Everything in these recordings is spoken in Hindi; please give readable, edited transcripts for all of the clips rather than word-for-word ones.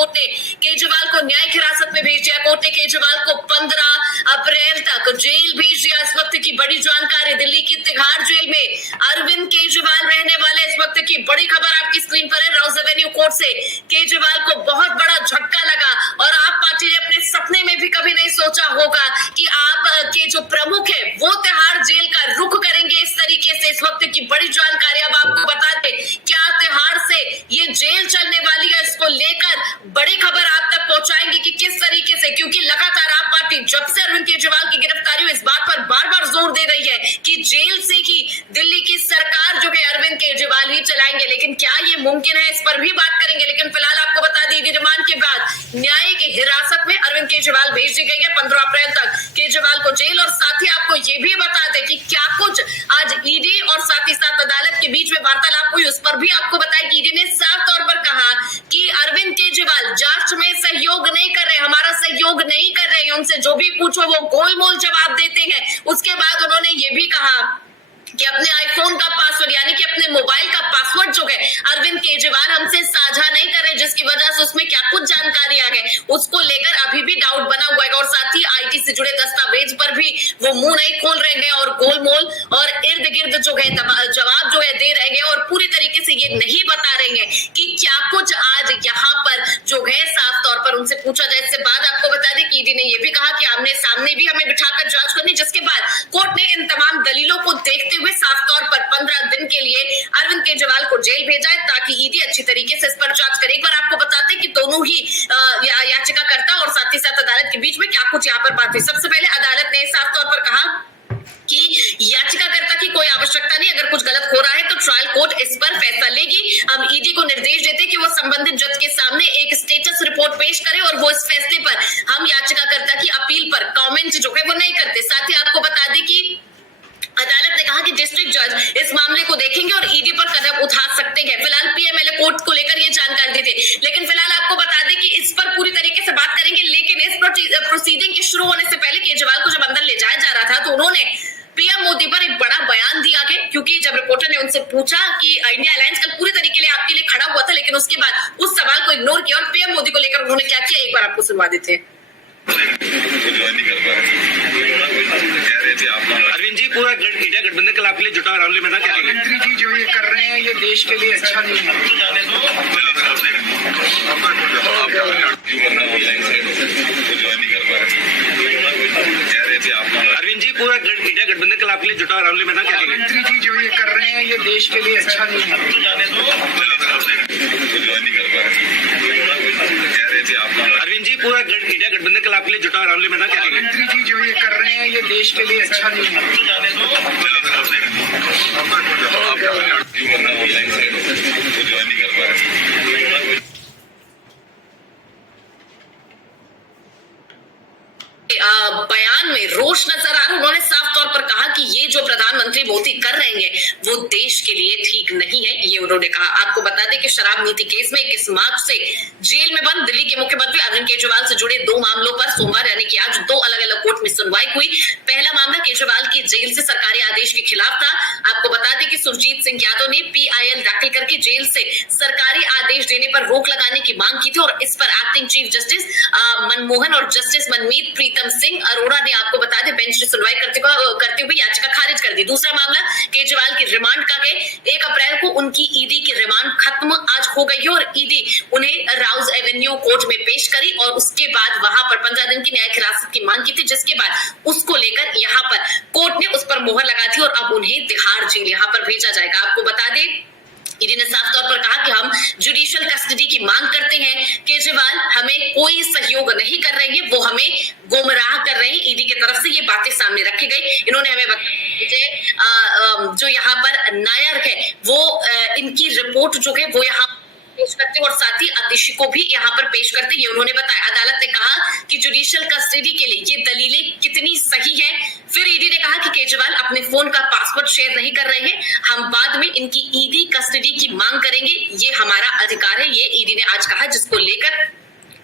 कोर्ट ने केजरीवाल को न्यायिक हिरासत में भेज दिया। कोर्ट ने केजरीवाल को 15 अप्रैल तक जेल भेज दिया। इस वक्त की बड़ी जानकारी, दिल्ली की तिहाड़ जेल में अरविंद केजरीवाल रहने वाले। इस वक्त की बड़ी खबर आपकी स्क्रीन पर है। राउज एवेन्यू कोर्ट से केजरीवाल को बहुत बड़ा झटका लगा और आप पार्टी ने अपने सपने में भी कभी नहीं सोचा होगा कि आप के जो प्रमुख है वो तिहाड़ जेल का रुख करेंगे इस तरीके से। इस वक्त की बड़ी जानकारी अब आपको बता दें, क्या तिहाड़ से ये जेल चलने वाली है, इसको लेकर बड़ी खबर आप तक पहुंचाएंगे कि किस तरीके से, क्योंकि लगातार आप पार्टी जब से अरविंद केजरीवाल की गिरफ्तारी हुई इस बात पर बार बार जोर दे रही है कि जेल से ही दिल्ली की सरकार जो है अरविंद केजरीवाल ही चलाएंगे। लेकिन क्या ये मुमकिन है, इस पर भी बात करेंगे। लेकिन फिलहाल आपको बता दी, रिमांड के बाद न्यायिक हिरासत में अरविंद केजरीवाल भेज दी गई है 15 अप्रैल तक केजरीवाल को जेल। और साथ ही आपको ये भी बता दें कि क्या कुछ आज ईडी और साथ ही साथ अदालत के बीच में वार्तालाप हुई, उस पर भी आपको बताया कि ईडी ने साफ तौर पर कहा कि अरविंद केजरीवाल जांच में सहयोग नहीं कर रहे, हमारा सहयोग नहीं कर रहे हैं, उनसे जो भी पूछो वो गोलमोल जवाब देते हैं। उसके बाद उन्होंने ये भी कहा कि अपने आईफोन का पासवर्ड यानी कि अपने मोबाइल का पासवर्ड जो है अरविंद केजरीवाल हमसे साझा नहीं कर रहे, जिसकी वजह से उसमें क्या कुछ जानकारी आ गई उसको लेकर अभी भी डाउट बना हुआ है। और साथ ही आईटी से जुड़े दस्तावेज पर भी वो मुंह नहीं खोल रहे हैं और गोलमोल और इर्द गिर्द जो है जवाब जो है दे रहे हैं और पूरी तरीके से ये नहीं बता रहे हैं कि क्या कुछ आज यहाँ पर जो है साफ तौर पर उनसे पूछा जाए। इसके बाद आपको बता दें कि ईडी ने ये भी कहा कि आमने सामने भी हमें बिठाकर जांच करनी, जिसके बाद कोर्ट ने इन तमाम दलीलों को देखते हुए साफ तौर पर 15 दिन के लिए अरविंद केजरीवाल को जेल भेजा है ताकि ईडी अच्छी तरीके से इस पर जांच करे। एक बार आपको बताते कि दोनों ही याचिकाकर्ता और साथ ही साथ अदालत के बीच में क्या कुछ यहाँ पर बात हुई। सबसे पहले अदालत ने साफ तौर पर कहा कि याचिकाकर्ता की कोई आवश्यकता नहीं, अगर कुछ गलत हो रहा है तो ट्रायल कोर्ट इस पर फैसला लेगी। हम ईडी को निर्देश देते कि वो संबंधित जज के सामने एक स्टेटस रिपोर्ट पेश करे और वो इस फैसले पर हम याचिकाकर्ता की अपील पर कमेंट जो है वो नहीं करते। साथ ही आपको बता दें कि अदालत ने कहा कि डिस्ट्रिक्ट जज इस मामले को देखेंगे और ईडी पर कदम उठा सकते हैं। फिलहाल पीएमएलए कोर्ट को लेकर ये जानकारी दी थी, लेकिन फिलहाल आपको बता दें कि इस पर पूरी तरीके से बात करेंगे। लेकिन इस प्रोसीडिंग के शुरू होने से पहले केजरीवाल को जब अंदर ले जाया जा रहा था तो उन्होंने पीएम मोदी पर एक बड़ा बयान दिया गया, क्योंकि जब रिपोर्टर ने उनसे पूछा कि इंडिया अलायंस कल पूरी तरीके से आपके लिए खड़ा हुआ था, लेकिन उसके बाद उस सवाल को इग्नोर किया और पीएम मोदी को लेकर उन्होंने क्या किया एक बार आपको सुनवा देते हैं। अरविंद जी, पूरा इंडिया गठबंधन कल आपके लिए जुटा राहुल मैदान क्या कहेंगे? मंत्री जी जो ये कर रहे हैं ये देश के लिए अच्छा नहीं है। अरविंद जी, पूरा इंडिया गठबंधन कल आपके लिए जुटा राहुल मैदान क्या कहेंगे? मंत्री जी जो ये कर रहे हैं ये देश के लिए अच्छा नहीं है। अरविंद जी, पूरा इंडिया गठबंधन कल आपके लिए जुटा राहुल मैदान क्या कहेंगे? मंत्री जी जो ये कर रहे हैं ये देश के लिए अच्छा नहीं है। बयान में रोष नजर आ रहा। उन्होंने साफ तौर पर कहा कि ये जो प्रधानमंत्री मोदी कर रहे हैं वो देश के लिए ठीक नहीं है, ये उन्होंने कहा। आपको बता दें कि शराब नीति केस में 21 मार्च से जेल में बंद दिल्ली के मुख्यमंत्री अरविंद केजरीवाल से जुड़े 2 मामलों पर सोमवार यानी कि आज 2 अलग अलग कोर्ट में सुनवाई हुई। पहला मामला केजरीवाल की जेल से सरकारी आदेश के खिलाफ था। आपको बता दें कि सुरजीत सिंह यादव ने PIL दाखिल करके जेल से सरकारी आदेश देने पर रोक लगाने की मांग की थी और इस पर एक्टिंग चीफ जस्टिस मनमोहन और जस्टिस मनमीत प्रीतम सिंह अरोड़ा ने आपको बता दें बेंच ने सुनवाई करते हुए याचिका खारिज कर दी। दूसरा मामला केजरीवाल की रिमांड का है। 1 अप्रैल को उनकी ईडी की रिमांड खत्म आज हो गई है और ईडी उन्हें राउज एवेन्यू कोर्ट में पेश करी और उसके बाद वहां पर 15 दिन की न्यायिक हिरासत की मांग की थी, जिसके बाद उसको लेकर यहाँ पर कोर्ट ने उस पर मोहर लगा दी और अब उन्हें तिहाड़ जेल यहाँ पर भेजा जाएगा। आपको बता दें ईडी ने साफ तौर पर कहा कि हम जुडिशियल कस्टडी की मांग करते हैं। केजरीवाल हमें कोई सहयोग नहीं कर रहे हैं, वो हमें गुमराह कर रहे हैं। ईडी की तरफ से ये बातें सामने रखी गई। इन्होंने हमें बताया जो यहाँ पर नायर है वो इनकी रिपोर्ट जो है वो यहाँ पेश करते और साथ ही आदेशी को भी यहाँ पर पेश करते, ये उन्होंने बताया। अदालत ने कहा कि जुडिशियल कस्टडी के लिए ये दलीलें कितनी सही है। फिर ईडी ने कहा कि केजरीवाल अपने फोन का पासवर्ड शेयर नहीं कर रहे हैं, हम बाद में इनकी ईडी कस्टडी की मांग करेंगे, ये हमारा अधिकार है, ये ईडी ने आज कहा, जिसको लेकर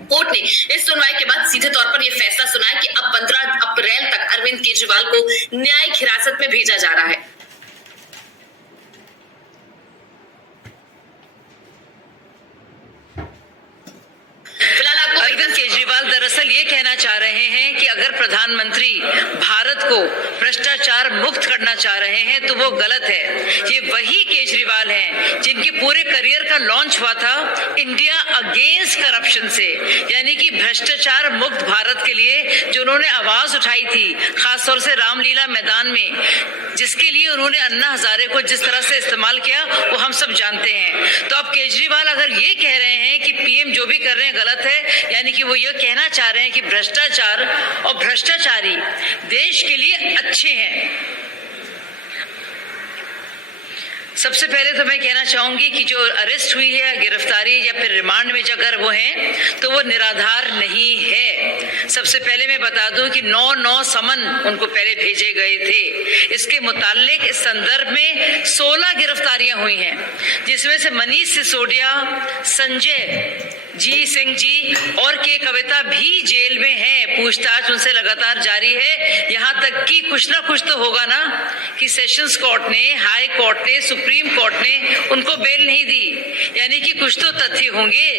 कोर्ट ने इस सुनवाई के बाद सीधे तौर पर यह फैसला सुनाया कि अब 15 अप्रैल तक अरविंद केजरीवाल को न्यायिक हिरासत में भेजा जा रहा है। केजरीवाल दरअसल ये कहना चाह रहे हैं कि अगर प्रधानमंत्री भारत को भ्रष्टाचार मुक्त करना चाह रहे हैं तो वो गलत है। ये वही केजरीवाल हैं जिनके पूरे करियर का लॉन्च हुआ था इंडिया अगेंस्ट करप्शन से, यानी कि भ्रष्टाचार मुक्त भारत के लिए जो उन्होंने आवाज उठाई थी, खासतौर से रामलीला मैदान में, जिसके लिए उन्होंने अन्ना हजारे को जिस तरह से इस्तेमाल किया वो हम सब जानते हैं। तो अब केजरीवाल अगर ये कह रहे हैं कि पीएम जो भी कर रहे हैं गलत है, यानी कि वो ये कहना चाह रहे हैं कि भ्रष्टाचार और भ्रष्टाचारी देश के लिए अच्छे हैं। सबसे पहले तो मैं कहना चाहूंगी कि जो अरेस्ट हुई है, गिरफ्तारी या फिर रिमांड में अगर वो हैं तो वो निराधार नहीं है। सबसे पहले मैं बता दूं कि 9 समन उनको पहले भेजे गए थे। इसके मुतालिक इस संदर्भ में 16 गिरफ्तारियां हुई हैं, जिसमें से मनीष सिसोदिया, संजय जी सिंह जी और के कविता भी जेल में हैं। पूछताछ उनसे लगातार जारी है। यहाँ तक कि कुछ ना कुछ तो होगा ना कि सेशंस कोर्ट ने, हाई कोर्ट ने, सुप्रीम कोर्ट ने उनको बेल नहीं दी, यानी कि कुछ तो तथ्य होंगे,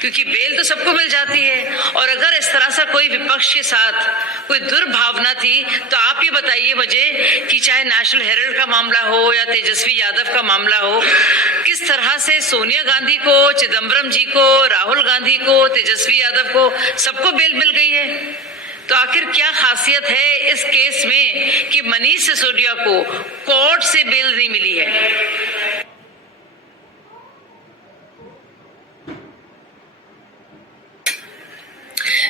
क्योंकि बेल तो सबको मिल जाती है। और अगर इस तरह से कोई विपक्ष के साथ कोई दुर्भावना थी तो आप ये बताइए मुझे कि चाहे नेशनल हेराल्ड का मामला हो या तेजस्वी यादव का मामला हो, किस तरह से सोनिया गांधी को, चिदम्बरम जी को, राहुल गांधी को, तेजस्वी यादव को सबको बेल मिल गई है। तो आखिर क्या खासियत है इस केस में कि मनीष सिसोदिया को कोर्ट से बेल नहीं मिली है?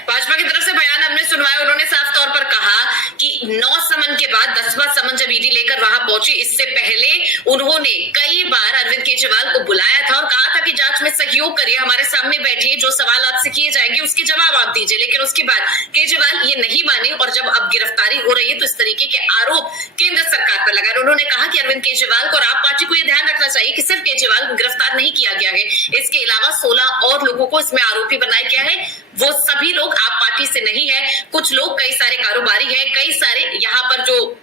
भाजपा की तरफ से बयान हमने सुनवाया। उन्होंने साफ तौर पर कहा कि 9 समन के बाद 10वां समन जब ईडी लेकर वहां पहुंची, इससे पहले उन्होंने कई बार अरविंद केजरीवाल को बुलाया था और कहा था कि जांच में सहयोग करिए, हमारे सामने बैठिए, जो सवाल आपसे किए जाएंगे उसके जवाब आप दीजिए। लेकिन उसके बाद केजरीवाल ये नहीं माने और जब अब गिरफ्तारी हो रही है तो इस तरीके के आरोप केंद्र सरकार पर लगा। उन्होंने कहा कि अरविंद केजरीवाल को और आप पार्टी को यह ध्यान रखना चाहिए कि सिर्फ केजरीवाल को गिरफ्तार नहीं किया गया है, इसके अलावा 16 और लोगों को इसमें आरोपी बनाया गया है। वो सभी लोग आप पार्टी से नहीं है, कुछ लोग कई सारे कारोबारी हैं, कई सारे यहाँ पर जो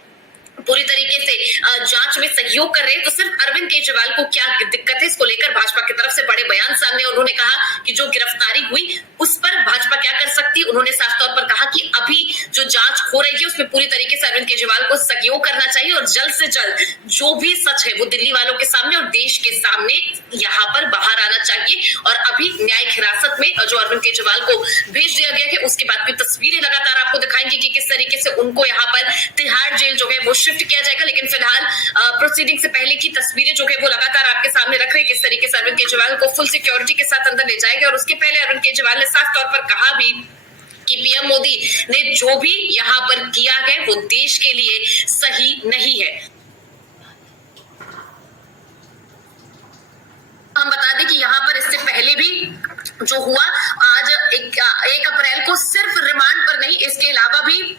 पूरी तरीके से जांच में सहयोग कर रहे हैं। तो सिर्फ अरविंद केजरीवाल को क्या दिक्कत है, इसको लेकर भाजपा की तरफ से बड़े बयान सामने। उन्होंने कहा कि जो गिरफ्तारी हुई उस पर भाजपा क्या कर सकती। उन्होंने साफ तौर पर कहा कि अभी जो जांच हो रही है उसमें पूरी तरीके से अरविंद केजरीवाल को सहयोग करना चाहिए और जल्द से जल्द जो भी सच है वो दिल्ली वालों के सामने और देश के सामने यहाँ पर बाहर आना चाहिए। और अभी न्यायिक हिरासत में जो अरविंद केजरीवाल को भेज दिया गया है उसके बाद की तस्वीरें लगातार आपको दिखाएंगे कि किस तरीके से उनको यहाँ पर तिहाड़ जेल जो है वो शिफ्ट किया जाएगा। लेकिन फिलहाल प्रोसीडिंग से पहले की तस्वीरें जो है वो लगातार आपके सामने रख रहे हैं, किस तरीके से अरविंद केजरीवाल को फुल सिक्योरिटी के साथ अंदर ले जाएंगे। और उसके पहले अरविंद केजरीवाल ने साफ तौर पर कहा भी कि पीएम मोदी ने जो भी यहाँ पर किया है वो देश के लिए सही नहीं है। हम बता दें कि यहाँ पर इससे पहले भी जो हुआ, आज 1 अप्रैल को सिर्फ रिमांड पर नहीं, इसके अलावा भी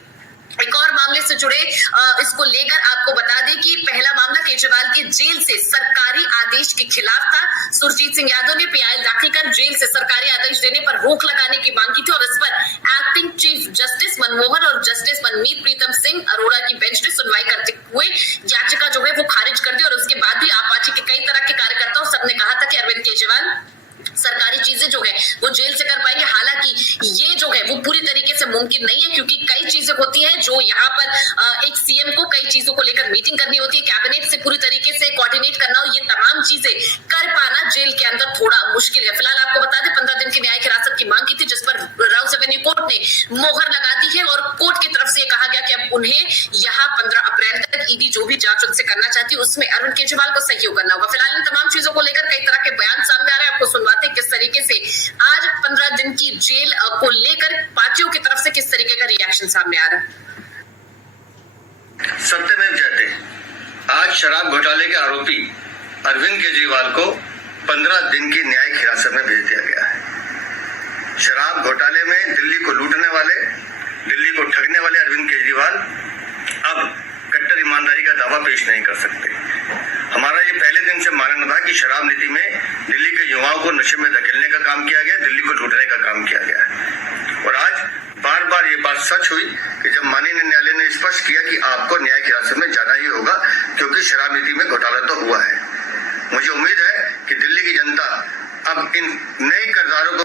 एक और मामले से जुड़े इसको लेकर आपको बता दें कि पहला मामला केजरीवाल के जेल से सरकारी आदेश के खिलाफ था। सुरजीत सिंह यादव ने पीआईएल दाखिल कर जेल से सरकारी आदेश देने पर रोक लगाने की मांग की थी और इस पर एक्टिंग चीफ जस्टिस मनमोहन और जस्टिस मनमीत प्रीतम सिंह अरोड़ा की बेंच ने सुनवाई करते हुए याचिका जो है वो खारिज कर दी। और उसके बाद भी आप पार्टी के कई तरह के कार्यकर्ता सबने कहा था कि अरविंद केजरीवाल सरकारी चीजें जो है वो जेल से कर पाएंगे। हालांकि ये जो है वो पूरी तरीके से मुमकिन नहीं है, क्योंकि कई चीजें होती हैं जो यहाँ पर एक सीएम को कई चीजों को लेकर मीटिंग करनी होती है, कैबिनेट से पूरी तरीके से कोऑर्डिनेट करना हो, ये तमाम चीजें कर पाना जेल के अंदर थोड़ा मुश्किल है। फिलहाल आपको बता दें 15 दिन की न्यायिक हिरासत की मांग की थी, जिस पर राउस एवेन्यू कोर्ट ने मोहर लगा दी है और कोर्ट की तरफ से कहा गया कि अब उन्हें यहाँ 15 अप्रैल तक ईडी जो भी जांच उनसे करना चाहती है उसमें अरविंद केजरीवाल को सहयोग करना होगा। फिलहाल इन तमाम चीजों को लेकर कई तरह के बयान सामने आ रहे हैं, आपको सुनवाते हैं किस तरीके से आज 15 दिन की जेल को लेकर पार्टियों की तरफ से किस तरीके का रिएक्शन सामने आ रहा है। सत्यमेव जयते, आज शराब घोटाले के आरोपी अरविंद केजरीवाल को 15 दिन की न्यायिक हिरासत में भेज दिया गया है। शराब घोटाले में दिल्ली को लूटने वाले, दिल्ली को ठगने वाले अरविंद केजरीवाल अब कट्टर ईमानदारी का दावा पेश नहीं कर सकते। हमारा ये पहले दिन से मानना था कि शराब नीति में दिल्ली के युवाओं को नशे में धकेलने का काम किया गया, दिल्ली को लूटने का काम किया गया। और आज बार बार ये बात सच हुई कि जब माननीय न्यायालय ने स्पष्ट किया कि आपको न्यायिक हिरासत में जाना ही होगा, क्योंकि शराब नीति में घोटाला तो हुआ है। मुझे उम्मीद है कि दिल्ली की जनता अब इन नए किरदारों को